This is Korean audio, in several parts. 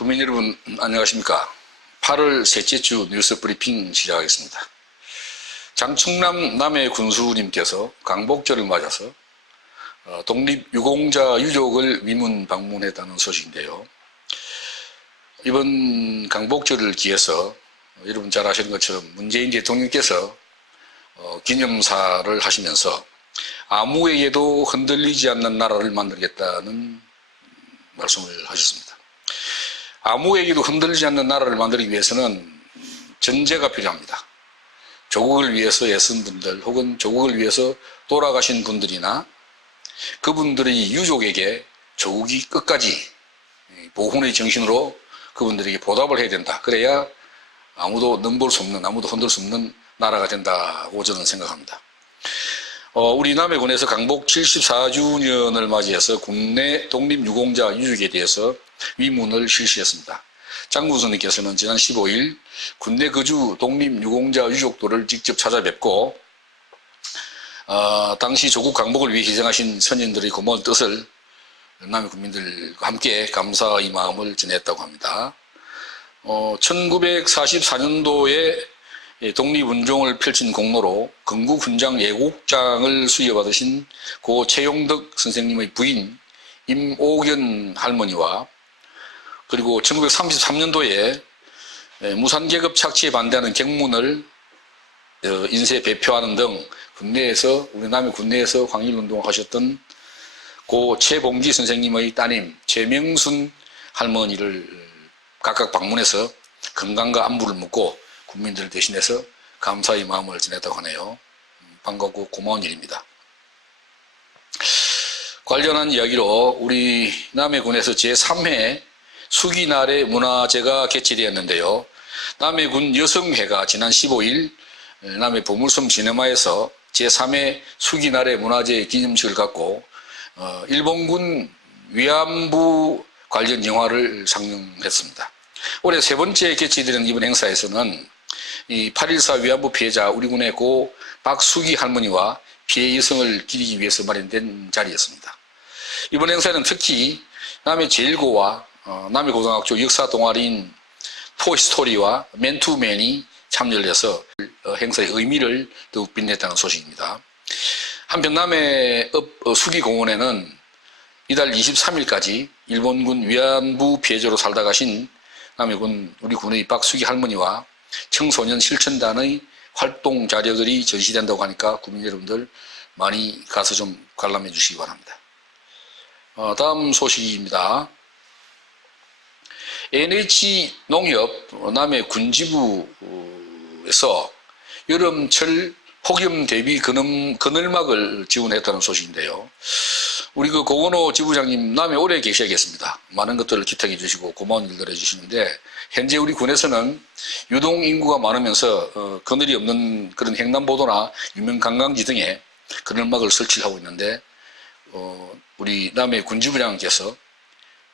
국민 여러분 안녕하십니까. 8월 셋째 주 뉴스 브리핑 시작하겠습니다. 장충남 남해 군수님께서 강복절을 맞아서 독립유공자 유족을 위문 방문했다는 소식인데요. 이번 강복절을 기해서 여러분 잘 아시는 것처럼 문재인 대통령께서 기념사를 하시면서 아무에게도 흔들리지 않는 나라를 만들겠다는 말씀을 하셨습니다. 아무에게도 흔들리지 않는 나라를 만들기 위해서는 전제가 필요합니다. 조국을 위해서 애쓴 분들 혹은 조국을 위해서 돌아가신 분들이나 그분들의 유족에게 조국이 끝까지 보훈의 정신으로 그분들에게 보답을 해야 된다. 그래야 아무도 넘볼 수 없는, 아무도 흔들 수 없는 나라가 된다고 저는 생각합니다. 우리 남해군에서 강복 74주년을 맞이해서 국내 독립유공자 유족에 대해서 위문을 실시했습니다. 장 군수님께서는 지난 15일 군내 거주 독립유공자 유족들을 직접 찾아뵙고 당시 조국 강복을 위해 희생하신 선인들의 고마운 뜻을 남해 국민들과 함께 감사의 마음을 전했다고 합니다. 1944년도에 독립운동을 펼친 공로로 건국훈장 예국장을 수여받으신 고 최용덕 선생님의 부인 임옥연 할머니와 그리고 1933년도에 무산계급 착취에 반대하는 경문을 인쇄 배표하는 등 국내에서 우리 남해 군내에서 광일운동을 하셨던 고 최봉기 선생님의 따님 최명순 할머니를 각각 방문해서 건강과 안부를 묻고 국민들을 대신해서 감사의 마음을 전했다고 하네요. 반갑고 고마운 일입니다. 관련한 이야기로 우리 남해군에서 제3회 수기나래 문화제가 개최되었는데요. 남해군 여성회가 지난 15일 남해 보물섬 시네마에서 제3회 수기나래 문화제 기념식을 갖고 일본군 위안부 관련 영화를 상영했습니다. 올해 세 번째 개최되는 이번 행사에서는 이 8.14 위안부 피해자 우리 군의 고 박수기 할머니와 피해 여성을 기리기 위해서 마련된 자리였습니다. 이번 행사는 특히 남해 제1고와 남해고등학교 역사 동아리인 토이스토리와 맨투맨이 참여를 해서 행사의 의미를 더욱 빛냈다는 소식입니다. 한편 남해 수기공원에는 이달 23일까지 일본군 위안부 피해자로 살다 가신 남해군 우리 군의 박수기 할머니와 청소년 실천단의 활동 자료들이 전시된다고 하니까 국민 여러분들 많이 가서 좀 관람해 주시기 바랍니다. 다음 소식입니다. NH농협 남해 군지부에서 여름철 폭염 대비 그늘막을 지원했다는 소식인데요. 우리 고건호 지부장님 남해 오래 계셔야겠습니다. 많은 것들을 기탁해 주시고 고마운 일들을 해주시는데 현재 우리 군에서는 유동 인구가 많으면서 그늘이 없는 그런 횡단보도나 유명 관광지 등에 그늘막을 설치를 하고 있는데 우리 남해 군지부장께서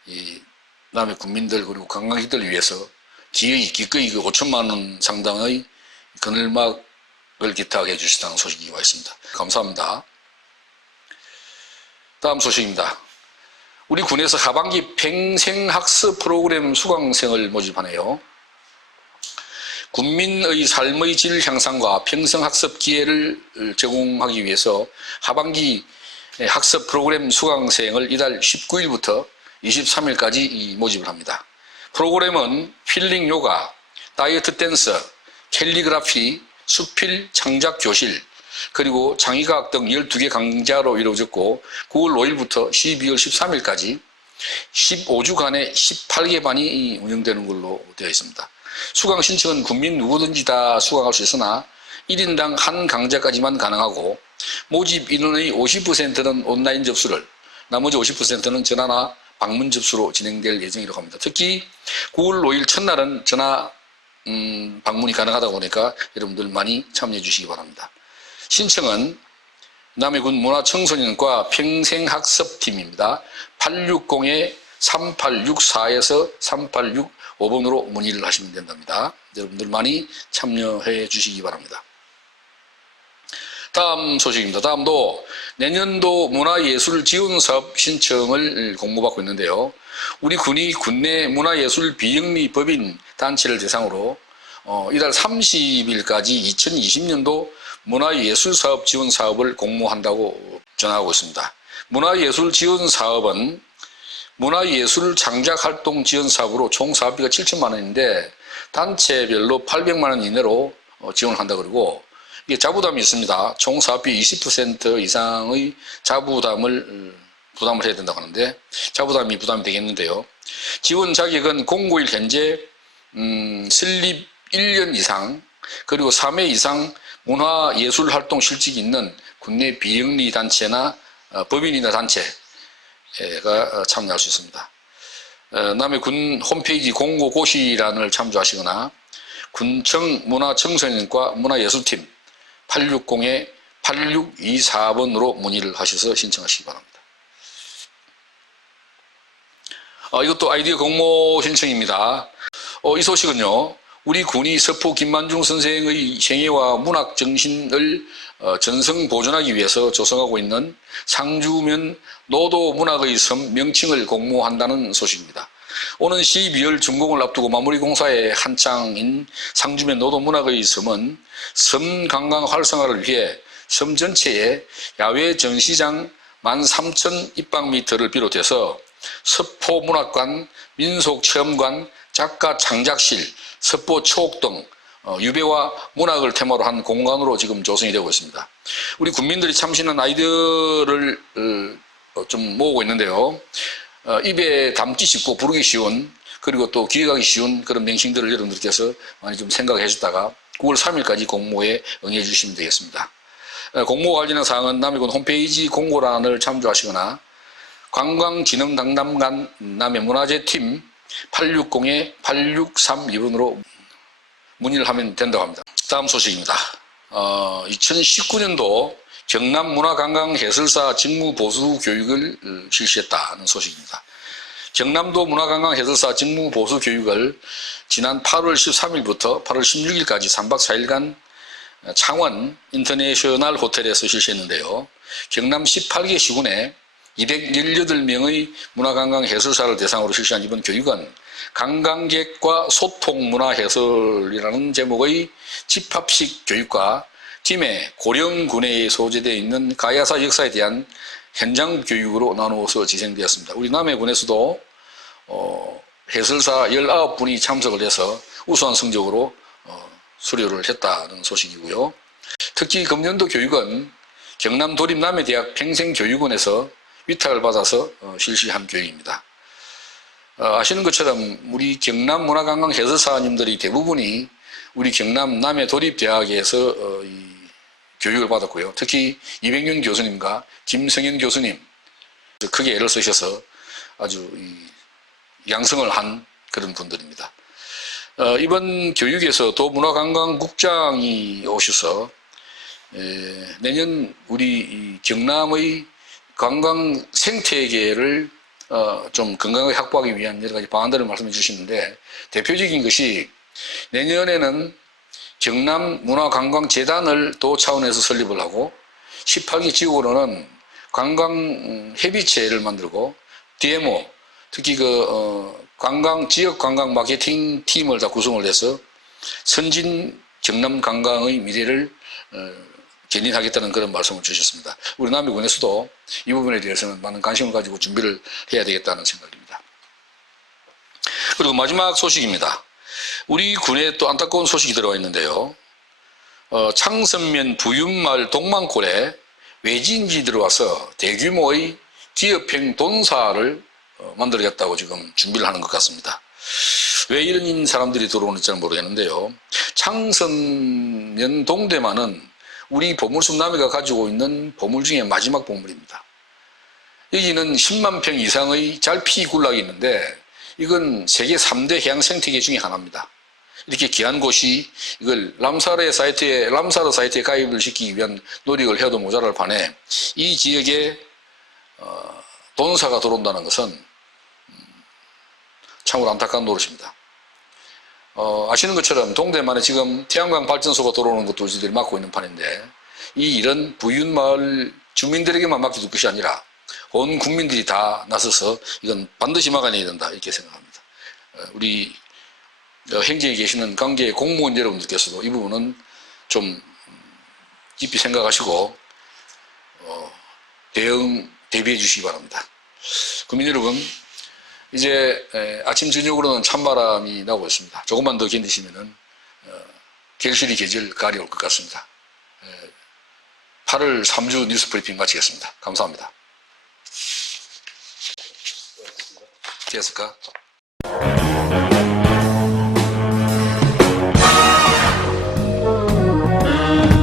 이 남해 국민들 그리고 관광객들을 위해서 기꺼이 5천만 원 상당의 그늘막을 기탁해 주시다는 소식이 와 있습니다. 감사합니다. 다음 소식입니다. 우리 군에서 하반기 평생학습 프로그램 수강생을 모집하네요. 국민의 삶의 질 향상과 평생학습 기회를 제공하기 위해서 하반기 학습 프로그램 수강생을 이달 19일부터 23일까지 모집을 합니다. 프로그램은 힐링 요가, 다이어트 댄스, 캘리그라피, 수필 창작 교실, 그리고 창의과학 등 12개 강좌로 이루어졌고 9월 5일부터 12월 13일까지 15주간의 18개 반이 운영되는 걸로 되어 있습니다. 수강 신청은 국민 누구든지 다 수강할 수 있으나 1인당 한 강좌까지만 가능하고 모집 인원의 50%는 온라인 접수를, 나머지 50%는 전화나 방문 접수로 진행될 예정이라고 합니다. 특히 9월 5일 첫날은 전화 방문이 가능하다고 보니까 여러분들 많이 참여해 주시기 바랍니다. 신청은 남해군 문화청소년과 평생학습팀입니다. 860-3864에서 3865번으로 문의를 하시면 된답니다. 여러분들 많이 참여해 주시기 바랍니다. 다음 소식입니다. 다음도 내년도 문화예술 지원사업 신청을 공고받고 있는데요. 우리 군이 국내 문화예술 비영리 법인 단체를 대상으로 이달 30일까지 2020년도 문화예술사업 지원사업을 공모한다고 전하고 있습니다. 문화예술 지원사업은 문화예술 창작활동 지원사업으로 총 사업비가 7천만 원인데 단체별로 800만 원 이내로 지원을 한다 그러고 이게 자부담이 있습니다. 총 사업비 20% 이상의 자부담을 부담을 해야 된다고 하는데 자부담이 부담이 되겠는데요. 지원 자격은 공고일 현재 설립 1년 이상 그리고 3회 이상 문화예술활동 실직이 있는 국내 비영리 단체나 법인이나 단체가 참여할 수 있습니다. 남해 군 홈페이지 공고 고시란을 참조하시거나 군청 문화청소년과 문화예술팀 860-8624번으로 문의를 하셔서 신청하시기 바랍니다. 이것도 아이디어 공모 신청입니다. 이 소식은요. 우리 군이 서포 김만중 선생의 생애와 문학 정신을 전성 보존하기 위해서 조성하고 있는 상주면 노도 문학의 섬 명칭을 공모한다는 소식입니다. 오는 12월 준공을 앞두고 마무리 공사에 한창인 상주면 노도 문학의 섬은 섬 관광 활성화를 위해 섬 전체에 야외 전시장 13,000 입방미터를 비롯해서 서포문학관, 민속체험관, 작가 창작실, 서포초옥 등 유배와 문학을 테마로 한 공간으로 지금 조성이 되고 있습니다. 우리 국민들이 참신한 아이디어를 좀 모으고 있는데요. 입에 담기 쉽고 부르기 쉬운 그리고 또 기획하기 쉬운 그런 명칭들을 여러분들께서 많이 좀 생각해 주다가 9월 3일까지 공모에 응해 주시면 되겠습니다. 공모 관련한 사항은 남해군 홈페이지 공고란을 참조하시거나 관광진흥당담관 남해문화재팀 860-8632번으로 문의를 하면 된다고 합니다. 다음 소식입니다. 2019년도 경남문화관광해설사 직무보수 교육을 실시했다는 소식입니다. 경남도 문화관광해설사 직무보수 교육을 지난 8월 13일부터 8월 16일까지 3박 4일간 창원 인터내셔널 호텔에서 실시했는데요. 경남 18개 시군에 218명의 문화관광해설사를 대상으로 실시한 이번 교육은 관광객과 소통문화해설이라는 제목의 집합식 교육과 팀의 고령군에 소재되어 있는 가야사 역사에 대한 현장 교육으로 나누어서 진행되었습니다. 우리 남해군에서도 해설사 19분이 참석을 해서 우수한 성적으로 수료를 했다는 소식이고요. 특히 금년도 교육은 경남도립남해대학 평생교육원에서 위탁을 받아서 실시한 교육입니다. 아시는 것처럼 우리 경남문화관광해설사님들이 대부분이 우리 경남 남해도립대학에서 교육을 받았고요. 특히 이백윤 교수님과 김성현 교수님 크게 애를 쓰셔서 아주 양성을 한 그런 분들입니다. 이번 교육에서 도문화관광국장이 오셔서 내년 우리 경남의 관광 생태계를 좀 건강하게 확보하기 위한 여러 가지 방안들을 말씀해 주시는데 대표적인 것이 내년에는 경남문화관광재단을 도 차원에서 설립을 하고 18기 지역으로는 관광협의체를 만들고 DMO 특히 지역 관광 마케팅 팀을 다 구성을 해서 선진 경남 관광의 미래를 견인하겠다는 그런 말씀을 주셨습니다. 우리 남해군에서도 이 부분에 대해서는 많은 관심을 가지고 준비를 해야 되겠다는 생각입니다. 그리고 마지막 소식입니다. 우리 군에 또 안타까운 소식이 들어와 있는데요. 창선면 부윤마을 동만골에 외지인지 들어와서 대규모의 기업형 돈사를 만들겠다고 지금 준비를 하는 것 같습니다. 왜 이런 사람들이 들어오는지 잘 모르겠는데요. 창선면 동대만은 우리 보물숲 남해가 가지고 있는 보물 중에 마지막 보물입니다. 여기는 10만 평 이상의 잘피 군락이 있는데 이건 세계 3대 해양 생태계 중에 하나입니다. 이렇게 귀한 곳이 이걸 람사르 사이트에 가입을 시키기 위한 노력을 해도 모자랄 판에 이 지역에 돈사가 들어온다는 것은 참으로 안타까운 노릇입니다. 아시는 것처럼 동대만에 지금 태양광 발전소가 들어오는 것도 저희들이 맡고 있는 판인데 이 일은 부윤마을 주민들에게만 맡겨둘 것이 아니라 온 국민들이 다 나서서 이건 반드시 막아내야 된다 이렇게 생각합니다. 우리 행정에 계시는 관계 공무원 여러분들께서도 이 부분은 좀 깊이 생각하시고 대비해 주시기 바랍니다. 국민 여러분, 이제 아침 저녁으로는 찬바람이 나오고 있습니다. 조금만 더 견디시면은 결실이 계절 가을이 올 것 같습니다. 8월 3주 뉴스 브리핑 마치겠습니다. 감사합니다. 됐을까?